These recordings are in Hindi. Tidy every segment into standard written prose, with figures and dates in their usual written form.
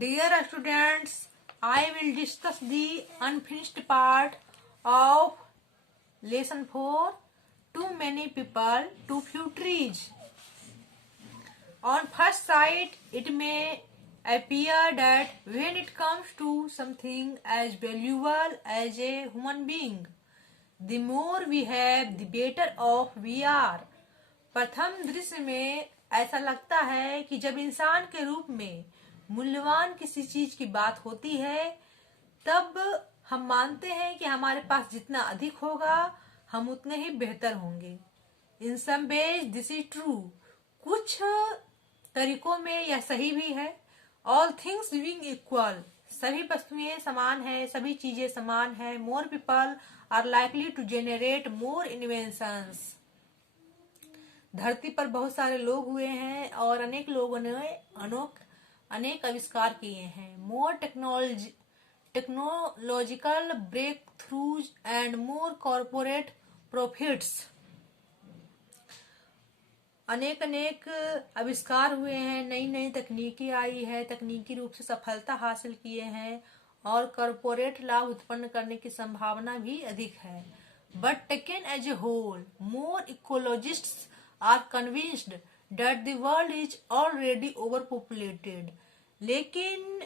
Dear students, I will discuss the unfinished part of lesson 4. Too many people, too few trees. On first sight, it may appear that when it comes to something as valuable as a human being, the more we have, the better off we are. प्रथम दृश्य में ऐसा लगता है कि जब इंसान के रूप में मूल्यवान किसी चीज की बात होती है, तब हम मानते हैं कि हमारे पास जितना अधिक होगा, हम उतने ही बेहतर होंगे. In some ways this is true. कुछ तरीकों में यह सही भी है. ऑल थिंग्स बीइंग इक्वल, सभी वस्तुएं समान है, सभी चीजें समान है. More people are likely to generate more inventions. धरती पर बहुत सारे लोग हुए हैं और अनेक लोगों ने अनेक आविष्कार किए हैं. More technological breakthroughs and more corporate profits. अनेक आविष्कार हुए हैं, नई नई तकनीकी आई है, तकनीकी रूप से सफलता हासिल किए हैं और कॉर्पोरेट लाभ उत्पन्न करने की संभावना भी अधिक है. But taken as a whole, more ecologists are convinced that the world is already overpopulated. लेकिन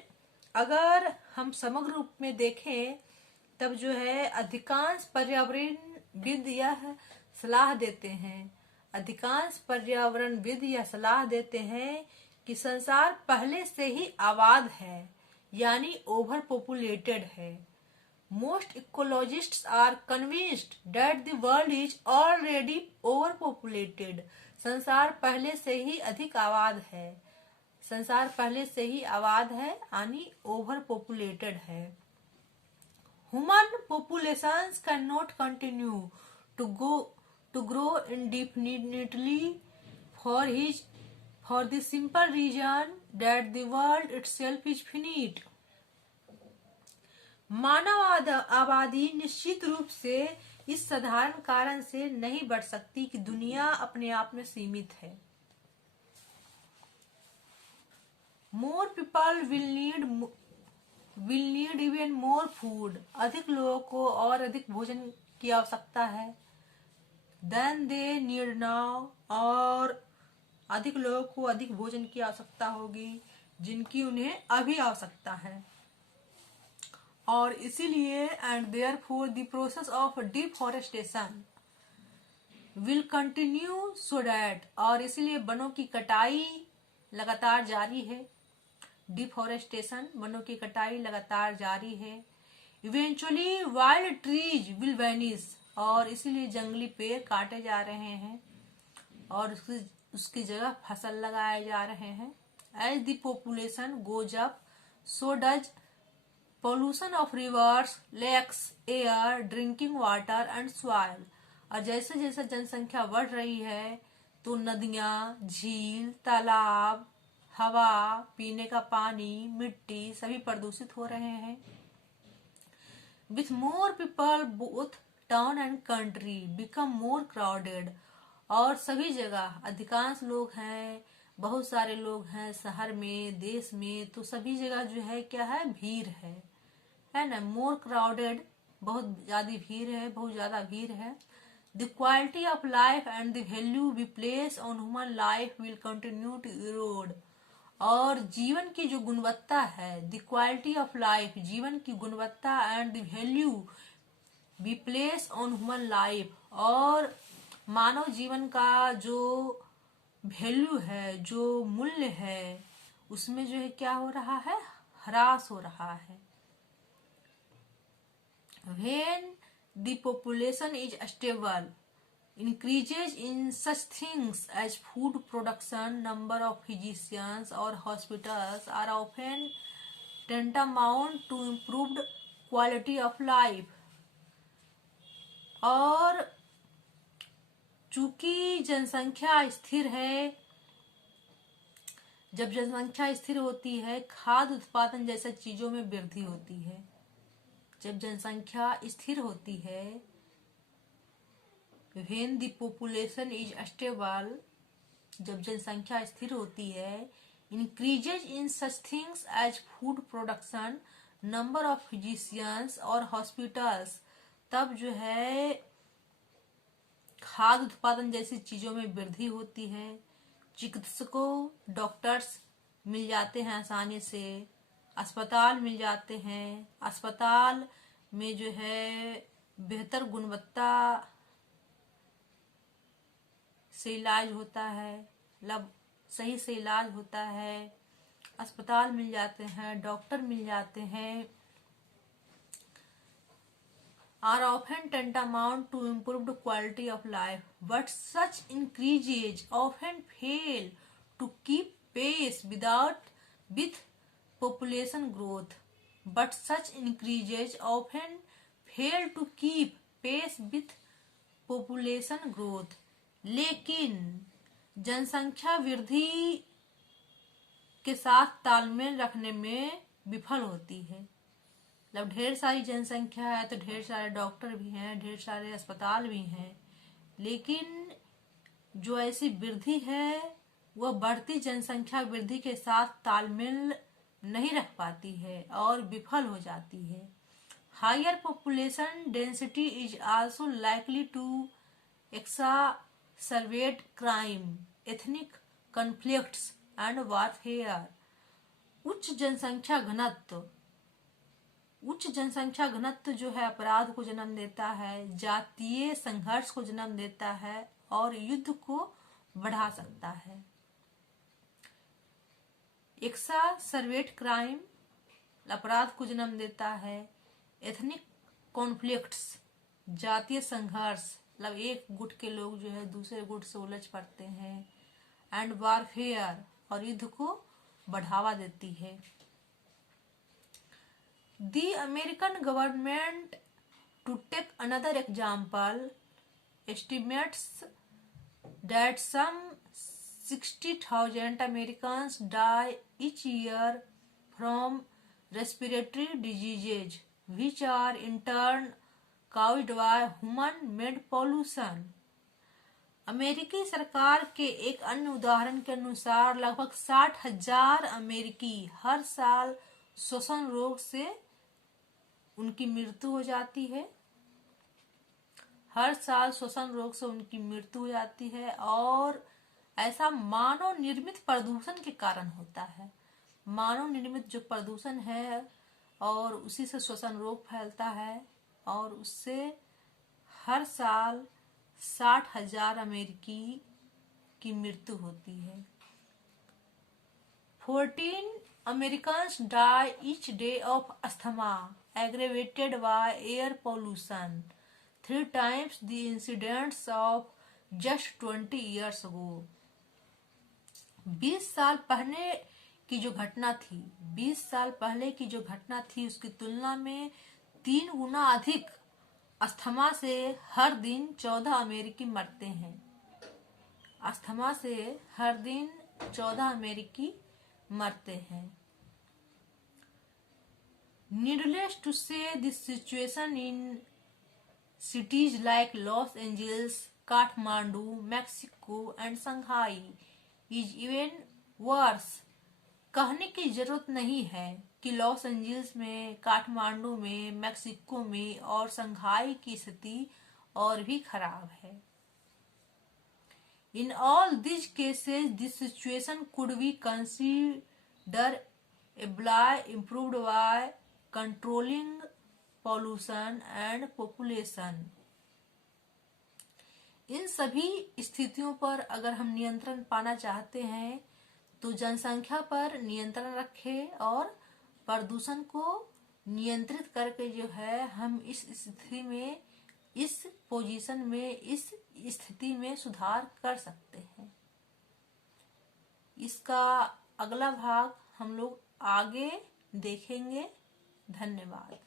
अगर हम समग्र रूप में देखें, तब जो है अधिकांश पर्यावरणविद यह सलाह देते हैं कि संसार पहले से ही आबाद है, यानी ओवर पॉपुलेटेड है. Most ecologists are convinced that the world is already overpopulated. संसार पहले से ही आबाद है, यानी ओवर पॉपुलेटेड है. Human populations can not continue to grow indefinitely for the simple reason that the world itself is finite. मानव आबादी निश्चित रूप से इस साधारण कारण से नहीं बढ़ सकती कि दुनिया अपने आप में सीमित है. More people will need even more food. अधिक लोगों को और अधिक भोजन की आवश्यकता है. Then they need now, और अधिक लोगों को अधिक भोजन की आवश्यकता होगी जिनकी उन्हें अभी आवश्यकता है. और इसीलिए and therefore the process of deforestation will continue so that, और इसीलिए वनों की कटाई लगातार जारी है. डिफॉरेस्टेशन, वनों की कटाई लगातार जारी है. Eventually wild trees will vanish, और इसीलिए जंगली पेड़ काटे जा रहे हैं और उसकी जगह फसल लगाए जा रहे हैं. As the population goes up, so does pollution of rivers, lakes, air, drinking water and soil. और जैसे जैसे जनसंख्या बढ़ रही है, तो नदियां, झील, तालाब, हवा, पीने का पानी, मिट्टी सभी प्रदूषित हो रहे हैं. With more people, both town and country become more crowded. और सभी जगह अधिकांश लोग हैं, बहुत सारे लोग हैं शहर में, देश में, तो सभी जगह जो है क्या है, भीड़ है ना. मोर क्राउडेड, बहुत ज्यादा भीड़ है. The quality of life and the value we place on human life will continue to erode. और जीवन की जो गुणवत्ता है, द क्वालिटी ऑफ लाइफ, जीवन की गुणवत्ता, and the value we place on human life, और मानव जीवन का जो वैल्यू है, जो मूल्य है, उसमें जो है क्या हो रहा है, ह्रास हो रहा है. When the population is stable, increases in such things as food production, number of physicians or hospitals are often tantamount to improved quality of life. और चूंकि जनसंख्या स्थिर है, जब जनसंख्या स्थिर होती है, खाद्य उत्पादन जैसे चीजों में वृद्धि होती है. जब जनसंख्या स्थिर होती है, when the population is stable, जब जनसंख्या स्थिर होती है, increases in such things as food production, number of physicians और hospitals, तब जो है खाद्य उत्पादन जैसी चीजों में वृद्धि होती है। चिकित्सकों डॉक्टर्स मिल जाते हैं आसानी से, अस्पताल मिल जाते हैं, अस्पताल में जो है बेहतर गुणवत्ता से इलाज होता है, मतलब सही से इलाज होता है, अस्पताल मिल जाते हैं, डॉक्टर मिल जाते हैं। are often tantamount to improved quality of life, but such increases often fail to keep pace with population growth. But such increases often fail to keep pace with population growth. लेकिन जनसंख्या वृद्धि के साथ तालमेल रखने में विफल होती है। मतलब ढेर सारी जनसंख्या है तो ढेर सारे डॉक्टर भी हैं, ढेर सारे अस्पताल भी हैं, लेकिन जो ऐसी वृद्धि है वह बढ़ती जनसंख्या वृद्धि के साथ तालमेल नहीं रख पाती है और विफल हो जाती है। Higher population density is also likely to exacerbate crime, ethnic conflicts and warfare. उच्च जनसंख्या घनत्व जो है अपराध को जन्म देता है, जातीय संघर्ष को जन्म देता है और युद्ध को बढ़ा सकता है। एक्सासर्बेट क्राइम अपराध को जन्म देता है, एथनिक कॉन्फ्लिक्ट्स जातीय संघर्ष मतलब एक गुट के लोग जो है दूसरे गुट से उलझ पड़ते हैं, एंड वारफेयर और युद्ध को बढ़ावा देती है। The American government, to take another example, estimates that some 60,000 Americans die each year from respiratory diseases, which are in turn caused by human-made pollution. अमेरिकी सरकार के एक अन्य उदाहरण के अनुसार लगभग 60,000 अमेरिकी हर साल श्वसन रोग से उनकी मृत्यु हो जाती है। हर साल श्वसन रोग से उनकी मृत्यु हो जाती है और ऐसा मानव निर्मित प्रदूषण के कारण होता है। मानव निर्मित जो प्रदूषण है और उसी से श्वसन रोग फैलता है और उससे हर साल 60,000 अमेरिकी की मृत्यु होती है। 14 Americans die each day of asthma aggravated by air pollution, 3 times the incidence of just 20 years ago. 20 साल पहले की जो घटना थी उसकी तुलना में 3 गुना अधिक अस्थमा से हर दिन 14 अमेरिकी मरते हैं। अस्थमा से हर दिन 14 अमेरिकी मरते हैं। Needless to say, this situation in cities like Los Angeles, Kathmandu, Mexico and Shanghai is even worse. कहने की जरूरत नहीं है कि लॉस एंजल्स में, काठमांडू में, मेक्सिको में और शंघाई की स्थिति और भी खराब है। In all these cases, this situation could be considered improved by controlling pollution and population. इन सभी स्थितियों पर अगर हम नियंत्रण पाना चाहते हैं तो जनसंख्या पर नियंत्रण रखें और प्रदूषण को नियंत्रित करके जो है हम इस स्थिति में, इस पोजीशन में, इस स्थिति में सुधार कर सकते हैं। इसका अगला भाग हम लोग आगे देखेंगे। धन्यवाद।